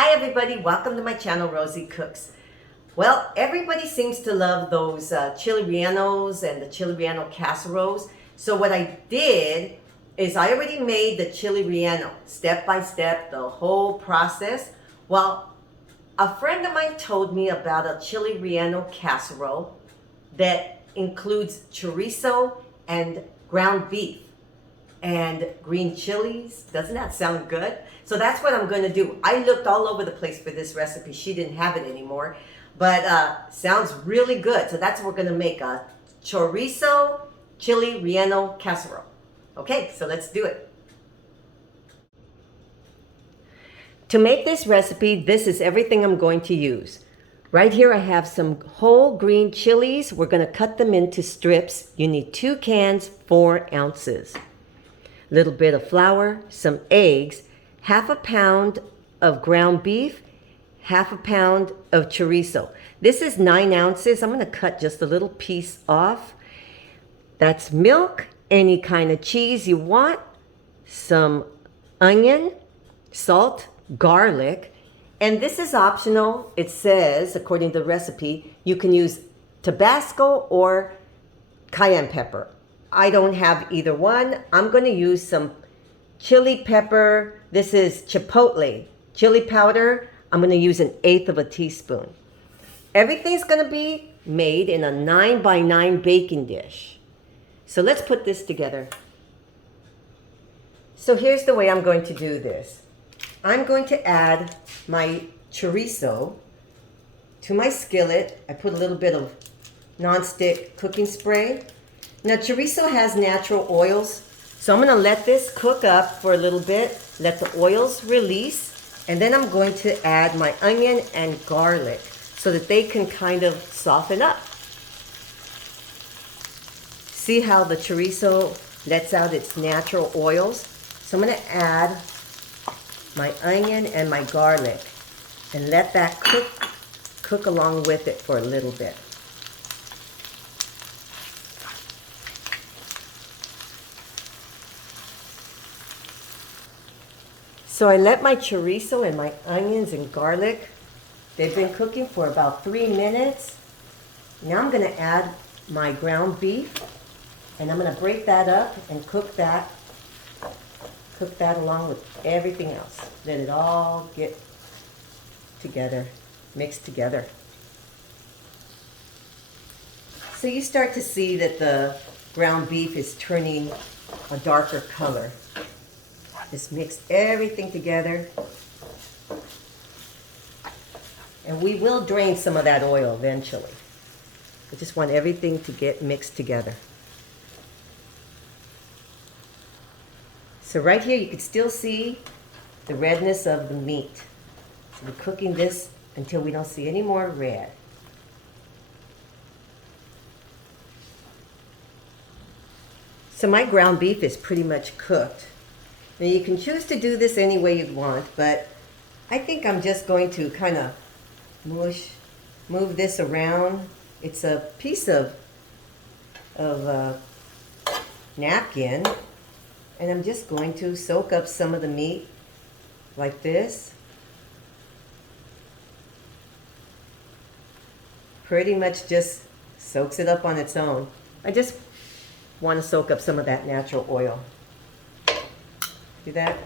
Hi everybody, welcome to my channel, Rosie Cooks. Well, everybody seems to love those chili rellenos and the chili relleno casseroles. So what I did is I already made the chili relleno, step by step, the whole process. Well, a friend of mine told me about a chili relleno casserole that includes chorizo and ground beef and green chilies. Doesn't that sound good? So that's what I'm going to do. I looked all over the place for this recipe. She didn't have it anymore, but sounds really good. So that's what we're going to make, a chorizo chili relleno casserole. Okay, so let's do it. To make this recipe, this is everything I'm going to use. Right here I have some whole green chilies. We're going to cut them into strips. You need 2 cans, 4 ounces. Little bit of flour, some eggs, half a pound of ground beef, half a pound of chorizo. This is 9 ounces. I'm going to cut just a little piece off. That's milk, any kind of cheese you want, some onion, salt, garlic, and this is optional. It says, according to the recipe, you can use Tabasco or cayenne pepper. I don't have either one. I'm going to use some chili pepper. This is chipotle chili powder. I'm going to use 1/8 teaspoon. Everything's going to be made in a 9x9 baking dish. So let's put this together. So here's the way I'm going to do this. I'm going to add my chorizo to my skillet. I put a little bit of non-stick cooking spray. Now chorizo has natural oils, so I'm going to let this cook up for a little bit, let the oils release, and then I'm going to add my onion and garlic so that they can kind of soften up. See how the chorizo lets out its natural oils? So I'm going to add my onion and my garlic and let that cook along with it for a little bit. So I let my chorizo and my onions and garlic, they've been cooking for about 3 minutes. Now I'm going to add my ground beef, and I'm going to break that up and cook that along with everything else. Let it all get together, mixed together. So you start to see that the ground beef is turning a darker color. Just mix everything together. And we will drain some of that oil eventually. I just want everything to get mixed together. So right here you can still see the redness of the meat. So we're cooking this until we don't see any more red. So my ground beef is pretty much cooked. Now you can choose to do this any way you want, but I think I'm just going to kind of move this around. It's a piece of napkin, and I'm just going to soak up some of the meat like this. Pretty much just soaks it up on its own. I just want to soak up some of that natural oil. See that?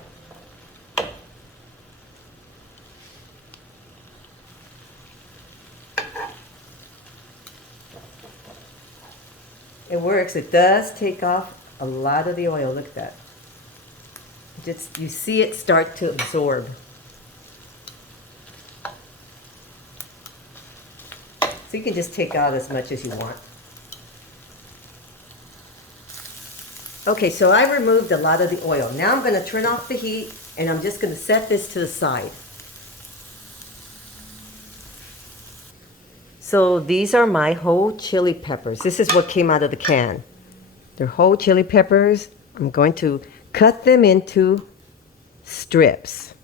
It works. It does take off a lot of the oil. Look at that. Just, you see it start to absorb. So you can just take out as much as you want. Okay, so I removed a lot of the oil. Now I'm going to turn off the heat, and I'm just going to set this to the side. So these are my whole chili peppers. This is what came out of the can. They're whole chili peppers. I'm going to cut them into strips.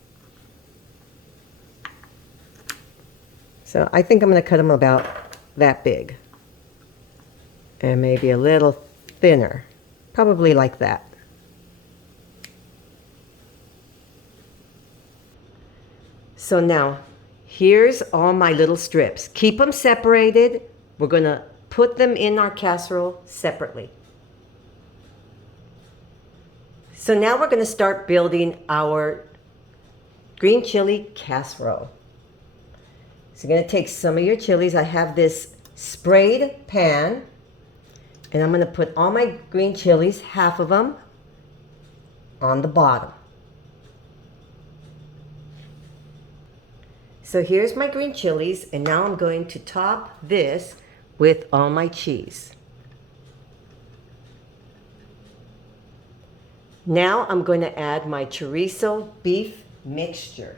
So I think I'm going to cut them about that big. And maybe a little thinner. Probably like that. So now, here's all my little strips. Keep them separated. We're gonna put them in our casserole separately. So now we're gonna start building our green chili casserole. So you're gonna take some of your chilies. I have this sprayed pan, and I'm gonna put all my green chilies, half of them, on the bottom. So here's my green chilies, and now I'm going to top this with all my cheese. Now I'm going to add my chorizo beef mixture.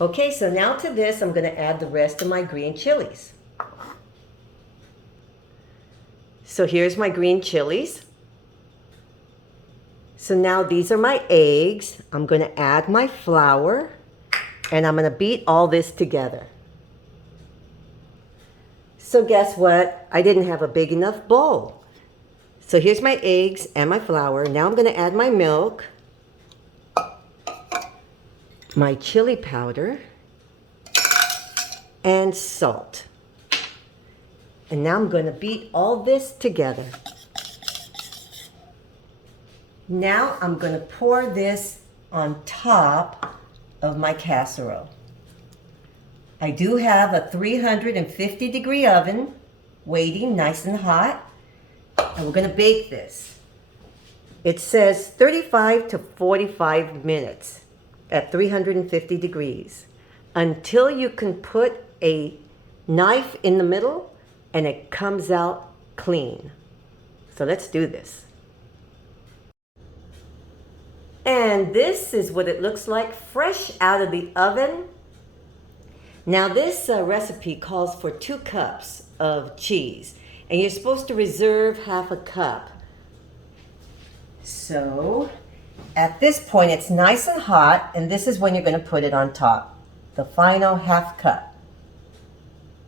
Okay, so now to this, I'm going to add the rest of my green chilies. So here's my green chilies. So now these are my eggs. I'm going to add my flour, and I'm going to beat all this together. So guess what? I didn't have a big enough bowl. So here's my eggs and my flour. Now I'm going to add my milk, my chili powder, and salt. And now I'm going to beat all this together. Now I'm going to pour this on top of my casserole. I do have a 350-degree oven waiting nice and hot, and we're going to bake this. It says 35 to 45 minutes at 350 degrees until you can put a knife in the middle and it comes out clean. So let's do this. And this is what it looks like fresh out of the oven. Now this recipe calls for 2 cups of cheese, and you're supposed to reserve half a cup. So at this point it's nice and hot, and this is when you're going to put it on top, the final half cup.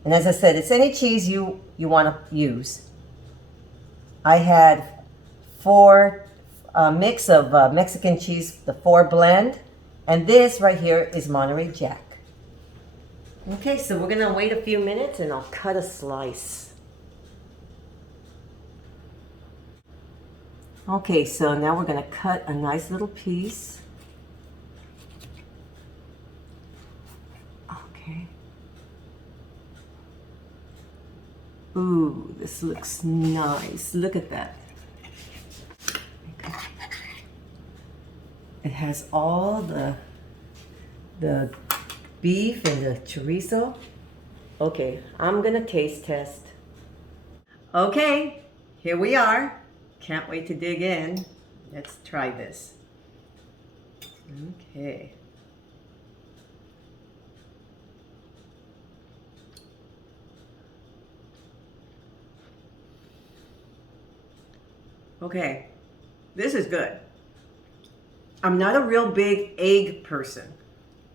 And as I said, it's any cheese you want to use. I had 4 mix of Mexican cheese, the 4 blend, and this right here is Monterey Jack. Okay, so we're gonna wait a few minutes and I'll cut a slice. Okay, so now we're gonna cut a nice little piece. Okay. Ooh, this looks nice. Look at that. It has all the beef and the chorizo. Okay, I'm gonna taste test. Okay, here we are. Can't wait to dig in. Let's try this. Okay. Okay, this is good. I'm not a real big egg person,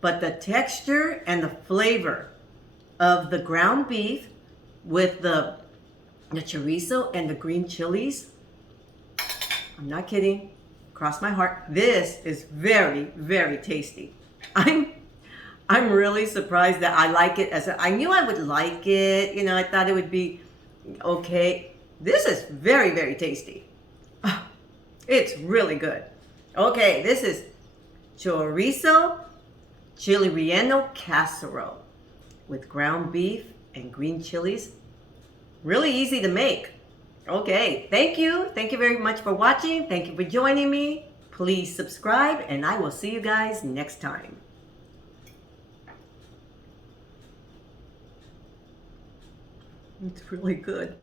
but the texture and the flavor of the ground beef with the chorizo and the green chilies, I'm not kidding, cross my heart, this is very, very tasty. I'm really surprised that I like it. I knew I would like it, you know, I thought it would be okay. This is very, very tasty. It's really good. Okay, this is chorizo chili relleno casserole with ground beef and green chilies. Really easy to make. Okay, thank you. Thank you very much for watching. Thank you for joining me. Please subscribe, and I will see you guys next time. It's really good.